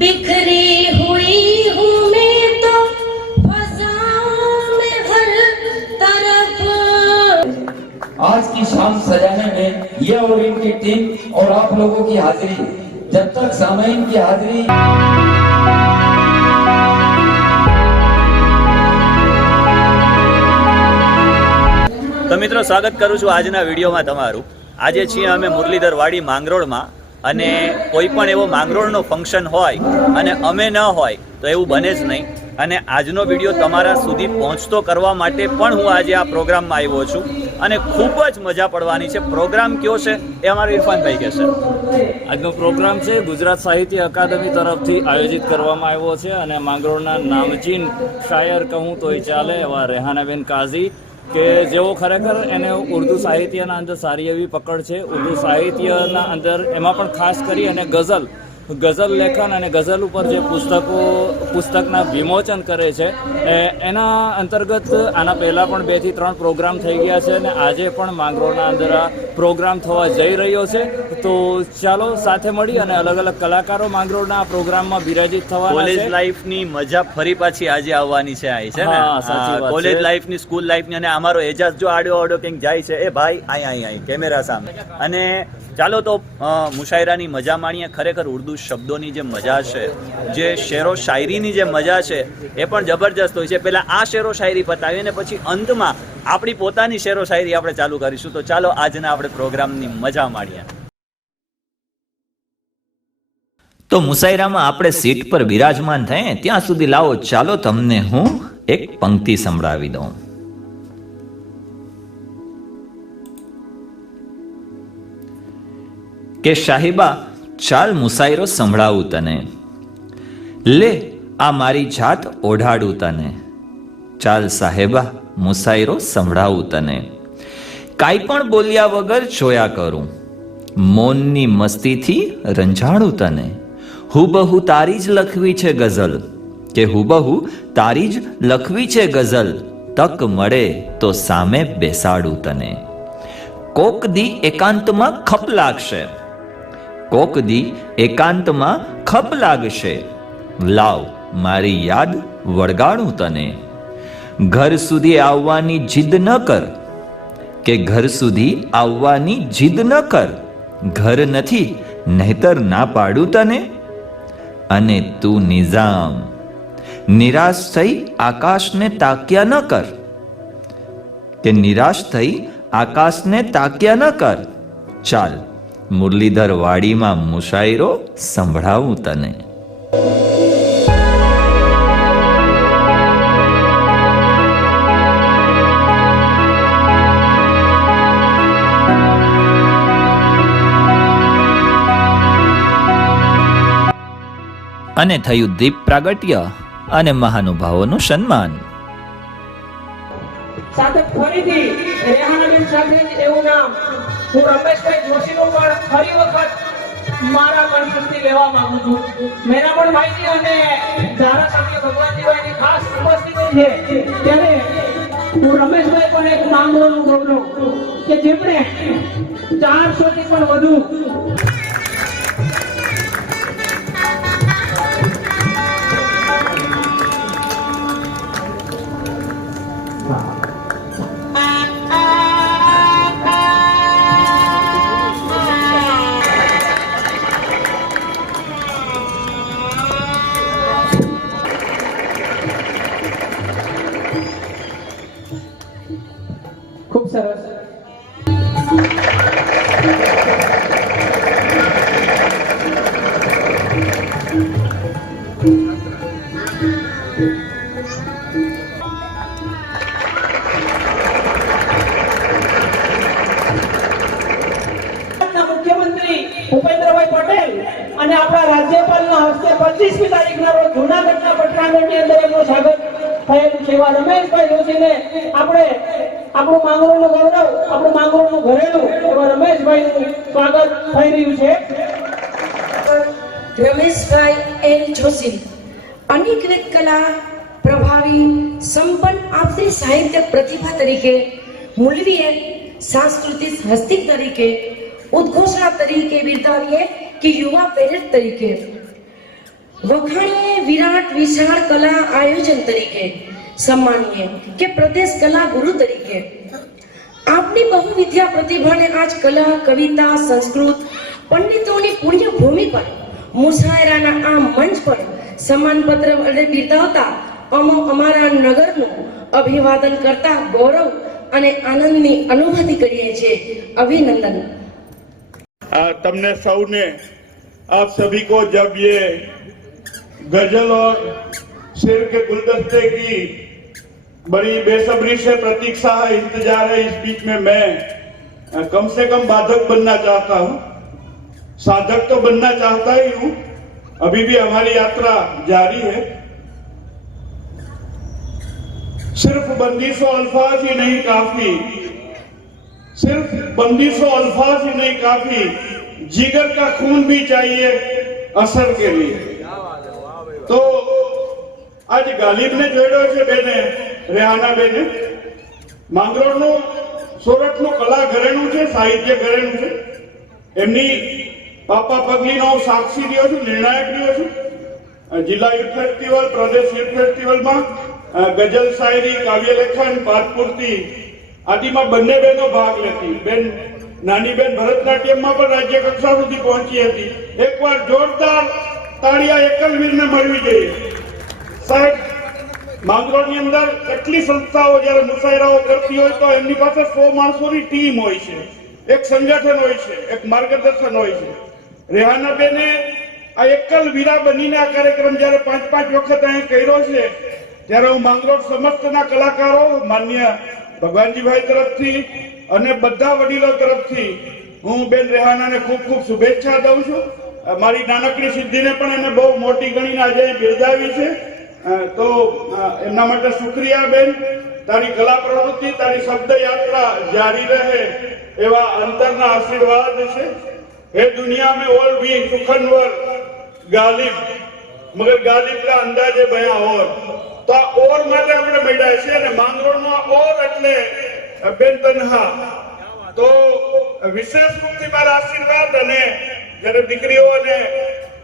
बिखरी हुई हूँ मैं तो फसाऊं मैं हर तरफ। आज की शाम सजाने में ये और इनकी टीम और आप लोगों की हाजिरी, जब तक सामाइन की हाजिरी तो मित्रों स्वागत करूँ छूँ आजना विडियो में तमारू। आज छीए अमे मुरलीधर वाड़ी માંગરોળ में अने कोई पण एवो માંગરોળનો फंक्शन होय अने अमे न होय तो एवुं बने ज नहीं। अने आजनो विडियो तमारा सुधी पहोंचतो करवा माटे पण हूँ आज आ प्रोग्राम में आव्यो छूं अने खूब ज मजा पड़वानी छे। प्रोग्राम क्यो छे ए अमारा इरफान भाई कहेशे। આજનો પ્રોગ્રામ છે ગુજરાત સાહિત્ય અકાદમી તરફથી આયોજિત કરવામાં આવ્યો છે અને માંગરોળના નામચીન શાયર કહું તોય ચાલે એવા રેહાનાબેન કાઝી કે જેઓ ખરેખર એને ઉર્દુ સાહિત્યના અંદર સારી એવી પકડ છે। ઉર્દુ સાહિત્યના અંદર એમાં પણ ખાસ કરી અને ગઝલ લેખન અને ગઝલ ઉપર જે પુસ્તકના વિમોચન કરે છે એના અંતર્ગત આના પહેલાં પણ 2 થી 3 પ્રોગ્રામ થઈ ગયા છે અને આજે પણ માંગરોળના અંદર આ પ્રોગ્રામ થવા જઈ રહ્યો છે। તો ચાલો સાથે મળી અને અલગ અલગ કલાકારો માંગરોળના આ પ્રોગ્રામમાં બિરાજિત થવાના છે। કોલેજ લાઈફની મજા ફરી પાછી આજે આવવાની છે આ છે ને। કોલેજ લાઈફની સ્કૂલ લાઈફની અને અમારો એજાજ જો આડો કંઈક જાય છે એ ભાઈ અહીં કેમેરા સામે। અને ચાલો તો મુશાયરાની મજા માણીએ। ખરેખર ઉર્દુ શબ્દોની જે મજા છે, જે શેરો શાયરીની જે મજા છે એ પણ જબરજસ્ત હોય છે। પહેલા આ શેરો શાયરી પતાવીને પછી અંતમાં આપણી પોતાની શેરો શાયરી આપણે ચાલુ કરીશું। તો ચાલો આજના આપણે પ્રોગ્રામની મજા માણીએ। તો મુશાયરામાં આપણે સીટ પર બિરાજમાન થઈએ ત્યાં સુધી લાવો ચાલો તમને હું એક પંક્તિ સંભળાવી દઉં। કે સાહિબા ચાલ મુસાયરો સંભળાવું તને, લે આ મારી જાત ઓઢાડું તને। ચાલ સાહેબા મુસાયરો સંભળાવું તને, કાંઈ પણ બોલ્યા વગર જોયા કરું, મૌનની મસ્તીથી રંજાડું તને। હુબહુ તારી જ લખવી છે ગઝલ, કે હુબહુ તારી જ લખવી છે ગઝલ, તક મળે તો સામે બેસાડું તને। કોક દી એકાંતમાં ખપ લાગશે, કોક દી એકાંતમાં ખપ લાગશે, લાવ મારી યાદ વળગાડું તને। ઘર સુધી આવવાની જીદ ન કર, કે ઘર સુધી આવવાની જીદ ન કર, ઘર નથી નહીતર ના પાડું તને। અને તું નિઝામ નિરાશ થઈ આકાશને તાક્યા ન કર, કે નિરાશ થઈ આકાશને તાક્યા ન કર, ચાલ મુરલીધર વાડીમાં મુશાયરો સંભળાવું તને। અને થયું દીપ પ્રાગટ્ય અને મહાનુભાવોનું સન્માન। સાથે ફરીથી રેહાનાબેન સાથે એવું નામ હું રમેશભાઈ જોશીનું પણ ફરી વખત મારા કંઠથી લેવા માંગુ છું। મેરામણ ભાઈની અને ધારાસભ્ય ભગવાનજીભાઈની ખાસ ઉપસ્થિતિ છે ત્યારે હું રમેશભાઈ પણ એક માંગરોળનું ગૌરવ કે જેમણે 400 થી પણ વધુ ખૂબ સરસ મુખ્યમંત્રી ભૂપેન્દ્રભાઈ પટેલ અને આપણા રાજ્યપાલના હસ્તે 25મી તારીખના રોજ જૂનાગઢના પટનાગઢની અંદર એમનું સ્વાગત થયેલું છે। એવા રમેશભાઈ જોશીને આપણે આપણું માંગરોળનું ગૌરવ, આપણું માંગરોળનું ઘરેણું એવા રમેશભાઈનું સ્વાગત થઈ રહ્યું છે। રમેશભાઈ એલ જોશી અનેકવિધ કલા પ્રભાવી સંપન્ન આપતી સાહિત્ય પ્રતિભા તરીકે, મૂલવીએ સાંસ્કૃતિક હસ્તી તરીકે ઉદ્ઘોષણા તરીકે બિરદાવીએ કે યુવા પ્રેરક તરીકે, વખાણીએ વિરાટ વિશાળ કલા આયોજન તરીકે, સન્માનીએ કે પ્રદેશ કલા ગુરુ તરીકે। આપની બહુવિધ્યા પ્રતિભાને આજ કલા, કવિતા, સંસ્કૃત પંડિતોની પુણ્ય ભૂમિ પર મુશાયરાના આ મંચ પર સન્માનપત્ર વડે બિરદાવતા અમારા નગરનું અભિવાદન કરતા ગૌરવ અને આનંદની અનુભૂતિ કરીએ છીએ। अभिनंदन। तुमने सबने, आप सभी को जब ये गजल और शेर के गुलदस्ते की बड़ी बेसब्री से प्रतीक्षा है, इंतजार है, इस बीच में मैं कम से कम बाधक बनना चाहता हूँ। साधक तो बनना चाहता ही हूँ, अभी भी हमारी यात्रा जारी है। सिर्फ बंदिशों अल्फाज ही नहीं काफी, सिर्फ बंदिशों अल्फाज ही नहीं काफी, जिगर का खून भी चाहिए असर के लिए। तो आज गालिब ने जोड़ो છે બેને, રેહાના બેને। માંગરોળનું સોરઠનું કલા ઘરેણું છે, સાહિત્ય ઘરેણું છે। એમની પાપા પગલીનો સાક્ષી રહ્યો છું, નિર્ણાયક રહ્યો છું। જિલ્લા યુથ ફેસ્ટિવલ, પ્રદેશ યુથ ફેસ્ટિવલમાં ગઝલ, શાયરી, કાવ્ય લેખન, પાઠપૂર્તિ આદિમાં બંને બહેનો ભાગ લેતી। બેન નાની બેન ભરતનાટ્યમમાં પણ રાજ્ય કક્ષા સુધી પહોંચી હતી। એકવાર જોરદાર તાળીયા એકલવીરને મળવી જોઈએ। સાહેબ, માંગરોળની અંદર કેટલી સંસ્થાઓ જ્યારે મુશાયરાઓ કરતી હોય તો એમની પાસે 100 માણસોની ટીમ હોય છે, એક સંગઠન હોય છે, એક માર્ગદર્શન હોય છે। રેહાના બેને આ એકલવીરા બનીને આ કાર્યક્રમ જ્યારે 5-5 વખત અહીં કર્યો છે, ત્યારે હું માંગરોળ સમસ્તના કલાકારો, માન્ય ભગવાનજીભાઈ તરફથી અને બધા વડીલો તરફથી હું બેન રેહાનાને ખૂબ ખૂબ શુભેચ્છા દઉં છું। મારી નાનકડી સિદ્ધિને પણ એને બહુ મોટી ગણીને આજે બિરદાવી છે, તો એમના માટે શુક્રિયા બેન। તારી કલા પ્રવૃત્તિ, તારી શબ્દ યાત્રા જારી રહે એવા અંતરના આશીર્વાદ છે। हे दुनिया में और भी सुखनवर गालिब, मगर गालिब का अंदाजे बया और तो और माटे આપણે બેઠા છે અને માંગરોળનો ઓર એટલે બેન તન્હા। તો વિશેષ રૂપથી મારા આશીર્વાદ, અને જ્યારે દીકરીઓ અને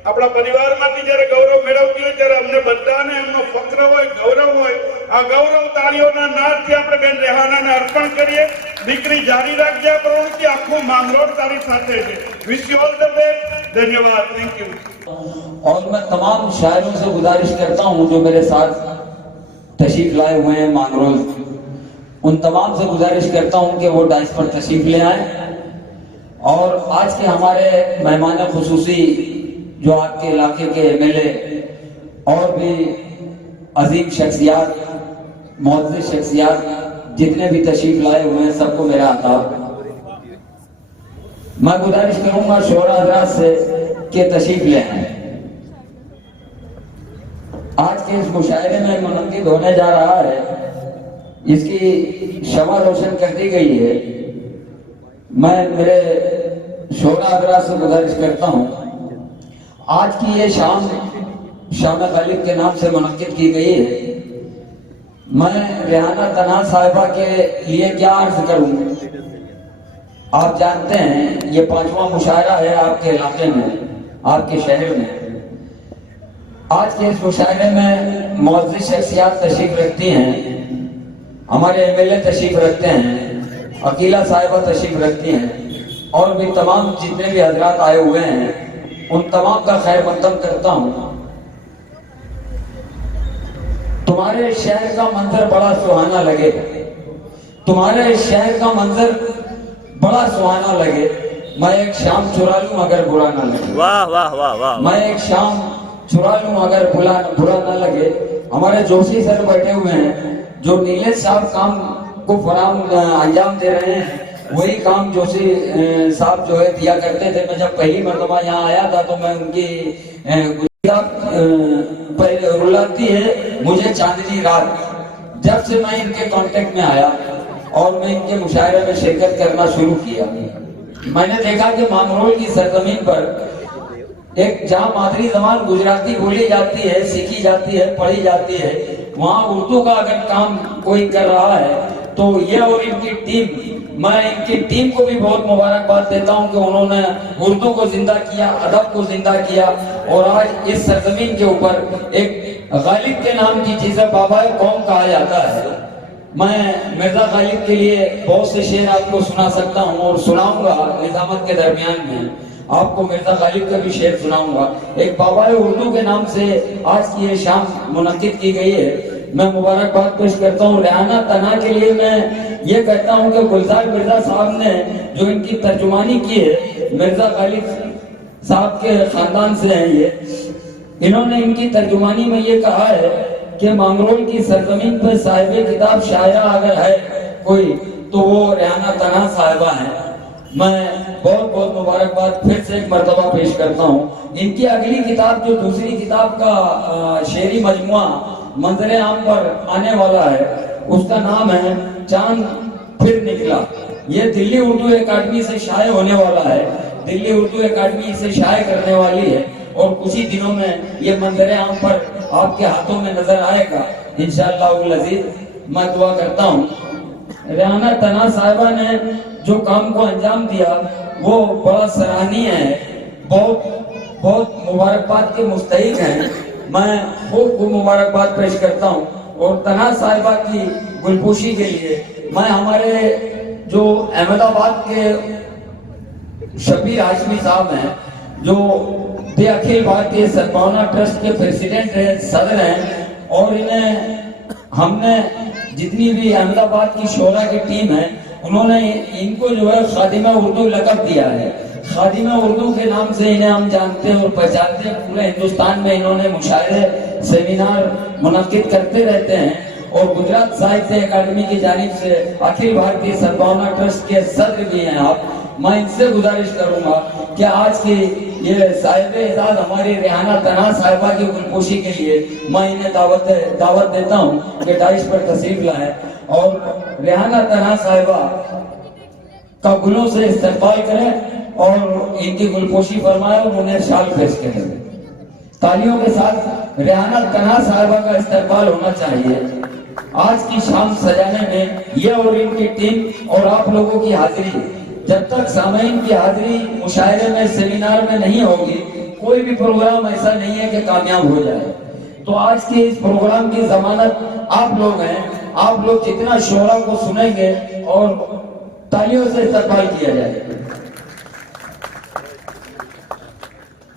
આપણા પરિવારમાંથી જ્યારે ગૌરવ મેળવતી હોય ત્યારે અમને બધાને એમનો ફક્ર હોય, ગૌરવ હોય। આ ગૌરવ તાળીઓના નાદથી આપણે બેન રેહાનાને અર્પણ કરીએ। દીકરી જારી રાખજે આ પ્રવૃત્તિ, આખું માંગરોળ તારી સાથે છે। Wish you all the best. ધન્યવાદ, થેન્ક यू। और मैं तमाम शायरों से गुजारिश करता हूँ जो मेरे साथ तशरीफ लाए हुए हैं मांगरोल, उन तमाम से गुजारिश करता हूँ कि वो डाइस पर तशरीफ ले आए। और आज के हमारे मेहमान खुसूसी जो आपके इलाके के एमएलए और भी अजीम शख्सियात, मुअज़्ज़िज़ शख्सियात जितने भी तशरीफ लाए हुए हैं, सबको मेरा आदाब। मैं गुजारिश करूंगा शोरा हजरात से कि तशरीफ ले आए। आज के इस मुशायरे में मुनक्किद होने जा रहा है, इसकी शमा रोशन कर दी गई है। मैं मेरे शोरा हजरात से गुजारिश करता हूँ, आज की ये शाम शाम गालिब के नाम से मुनक्किद की गई है। मैं रेहाना तन्हा साहिबा के लिए क्या अर्ज करूं। आप जानते हैं ये 5वां मुशायरा है आपके इलाके में, आपके शहर में। आज के इस मुशायरे में मुअज़्ज़िज़ शख्सियात तशरीफ रखती हैं, हमारे एमएलए तशरीफ रखते हैं, अकीला साहिबा तशरीफ रखती हैं, और भी तमाम जितने भी हजरात आए हुए हैं उन तमाम का खैर मकदम करता हूँ। तुम्हारे शहर का मंजर बड़ा सुहाना लगे, तुम्हारे शहर का मंजर बड़ा सुहाना लगे, मैं एक शाम चुरा लूं अगर बुरा ना लगे। वाह वाह वाह वाह। मैं एक शाम चुरा लूं अगर बुरा ना लगे। हमारे जोशी सर बैठे हुए हैं, जो नीलेश साहब काम को फराम अंजाम दे रहे हैं, वही काम जोशी साहब जो है दिया करते थे। मैं जब पहली मरतबा यहाँ आया था तो मैं उनकी रुलाती है मुझे चांदनी रात। जब से मैं इनके कांटेक्ट में आया और मैं इनके मुशायरे में शिरकत करना शुरू किया, मैंने देखा कि मांगरोल की सरजमीन पर एक जहाँ मादरी जबान गुजराती बोली जाती है, सीखी जाती है, पढ़ी जाती है, वहाँ उर्दू का अगर काम कोई कर रहा है तो ये और इनकी टीम मैं इनकी टीम को भी बहुत मुबारकबाद देता हूं कि उन्होंने उर्दू को जिंदा किया, अदब को जिंदा किया और आज इस सरजमीन के ऊपर एक गालिब के नाम की चीजें बाबाए कौम कहा जाता है। मैं मिर्जा गालिब के लिए बहुत से शेर आपको सुना सकता हूं और सुनाऊंगा निजामत के दरमियान में आपको मिर्जा गालिब का भी शेर सुनाऊंगा। एक बाबाए उर्दू के नाम से आज की ये शाम मुनक्किद की गई है। मैं मुबारकबाद पेश करता हूँ रेहाना तना के लिए। मैं ये कहता हूँ कि गुलजार मिर्जा साहब ने जो इनकी तर्जुमानी की है, मिर्जा गालिब साहब के खानदान से हैं ये, इन्होंने इनकी तर्जुमानी में ये कहा है कि मांगरोल की सरजमीन पर साहिब किताब शायरा अगर है कोई तो वो रेहाना तना साहिबा है। मैं बहुत बहुत मुबारकबाद फिर से एक मर्तबा पेश करता हूँ। इनकी अगली किताब जो दूसरी किताब का शेरी मजमुआ मंजरे आम पर आने वाला है उसका नाम है चांद फिर निकला। ये दिल्ली उर्दू एकेडमी से शाये होने वाला है, दिल्ली उर्दू एकेडमी इसे शाये करने वाली है और कुछ ही दिनों में ये मंजरे आम पर आपके हाथों में नजर आएगा इंशाअल्लाह अज़ीज। मैं दुआ करता हूँ रेहाना तना साहिबा ने जो काम को अंजाम दिया वो बड़ा सराहनीय है, बहुत बहुत मुबारकबाद के मुस्तहिक हैं। मैं खूब मुबारकबाद पेश करता हूँ और तना साहिबा की गुलपोशी के लिए मैं हमारे जो अहमदाबाद के शबीर हाशमी साहब हैं जो द अखिल भारतीय सद्भावना ट्रस्ट के प्रेसिडेंट है, सदर हैं और इन्हें हमने जितनी भी अहमदाबाद की शोरा की टीम है उन्होंने इनको जो है खादिमा उर्दू लक़ब दिया है। खादिमा उर्दू के नाम से इन्हें हम जानते हैं और पहचानते हैं। पूरे हिंदुस्तान में इन्होंने मुशायरे सेमिनार मुनक्किद करते रहते हैं और गुजरात साहित्य अकादमी की जानिब से अखिल भारतीय सद्भावना ट्रस्ट के सदर भी हैं आप। मैं इनसे गुजारिश करूंगा कि आज की ये साहिब एजाज हमारी रेहाना तना साहिबा की गुलपोशी के लिए मैं इन्हें दावत देता हूँ कि डाइश पर तशरीफ लाए और रेहाना तना साहिबा का गुलों से इस्तकबाल करें और इनकी गुलपोशी फरमाए और उन्हें शाल पेश करें। तालियों के साथ रेहाना तना साहिबा का इस्तकबाल होना चाहिए। आज की शाम सजाने में ये और इनकी टीम और आप लोगों की हाजिरी, जब तक सामईन की हाजिरी मुशायरे में सेमिनार में नहीं होगी कोई भी प्रोग्राम ऐसा नहीं है कि कामयाब हो जाए। तो आज के इस प्रोग्राम की जमानत आप लोग हैं। आप लोग जितना शोरा को सुनेंगे और तालियों से इस्तकबाल किया जाएगा,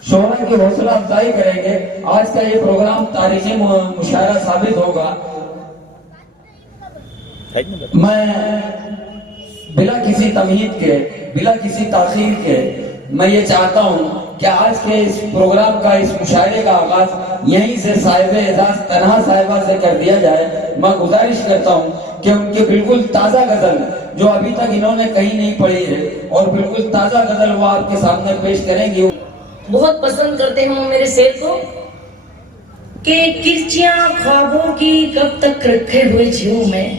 शोरा की हौसला अफजाई करेंगे। आज का ये प्रोग्राम तारीखी मुशायरा साबित होगा। मैं बिला किसी तमहीद के, बिला किसी ताखीर के मैं ये चाहता हूँ कि आज के इस प्रोग्राम का, इस मुशायरे का आगाज यहीं से साहिब एजाज तना साहिबा से कर दिया जाए। मैं गुजारिश करता हूँ कि उनकी बिल्कुल ताज़ा गजल जो अभी तक इन्होंने कहीं नहीं पढ़ी है और बिल्कुल ताज़ा गजल वो आपके सामने पेश करेंगी। बहुत पसंद करते हैं वो मेरे शेर को कि किरचियां ख्वाबों की कब तक रखे हुए जीऊं मैं,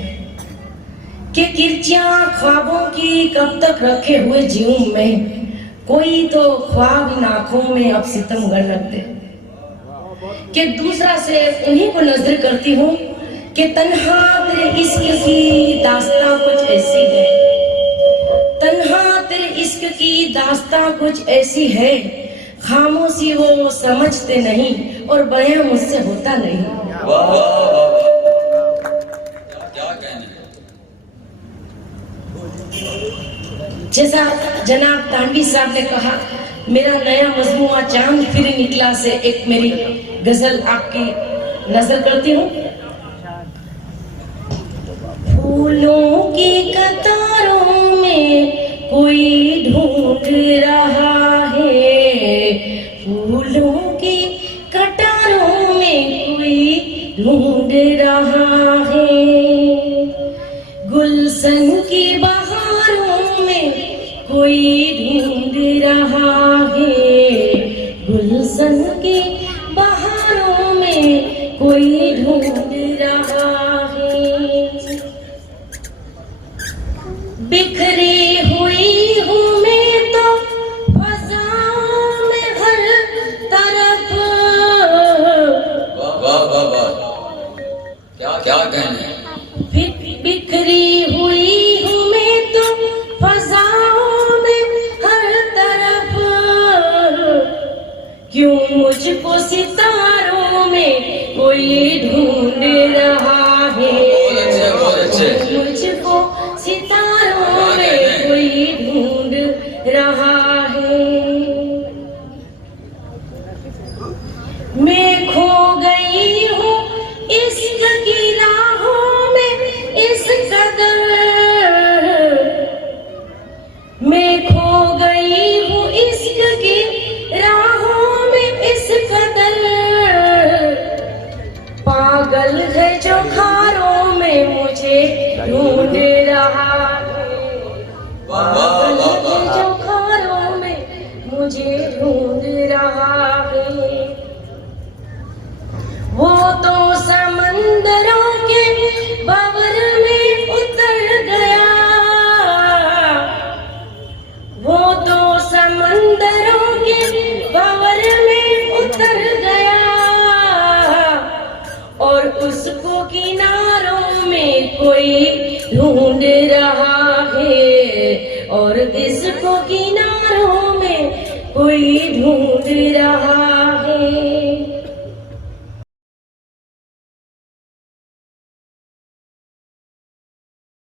कि किरचियां ख्वाबों की कब तक रखे हुए जीऊं मैं, कोई तो ख्वाब इन आंखों में अब सितम गर लगते। कि दूसरा से उन्हीं को नजर करती हूँ कि तन्हा तेरे इश्क की दास्तां कुछ ऐसी है, तन्हा तेरे इश्क की दास्तां कुछ ऐसी है, खामोशी वो समझते नहीं और बयां मुझसे होता नहीं। जैसा जनाब तानवी साहब ने कहा, मेरा नया मजमुआ चांद फिर निकला से एक मेरी गजल आपकी नजर करती हूँ। फूलों की कतारों में कोई ढूंढ रहा है, फूलों की कतारों में कोई ढूंढ रहा है, गुलशन की बहारों में कोई ढूंढ रहा है, गुलशन की बहारों में कोई ढूंढ रहा है। बिखरी हुई हूँ मैं तो फजा में हर तरफ, क्या कहने, बिखरी हुई हूँ मैं तो क्यों मुझको सितारों में कोई ढूंढ रहा है, मुझको सितारों में कोई ढूंढ रहा है। मैं खो गई हूँ इश्क की राहों में इस कदर, मैं खो गई हूँ इश्क की राहों में इस कदर, पागल है जो खारों में मुझे ढूंढ रहा है, पागल है जो खारों में मुझे ढूंढ रहा है। वो तो समंदरों के भंवर में उतर गया, वो तो समंदरों के भंवर में उतर गया, और उसको किनारों में कोई ढूंढ रहा है, और इसको किनारों में कोई ढूंढ रहा है।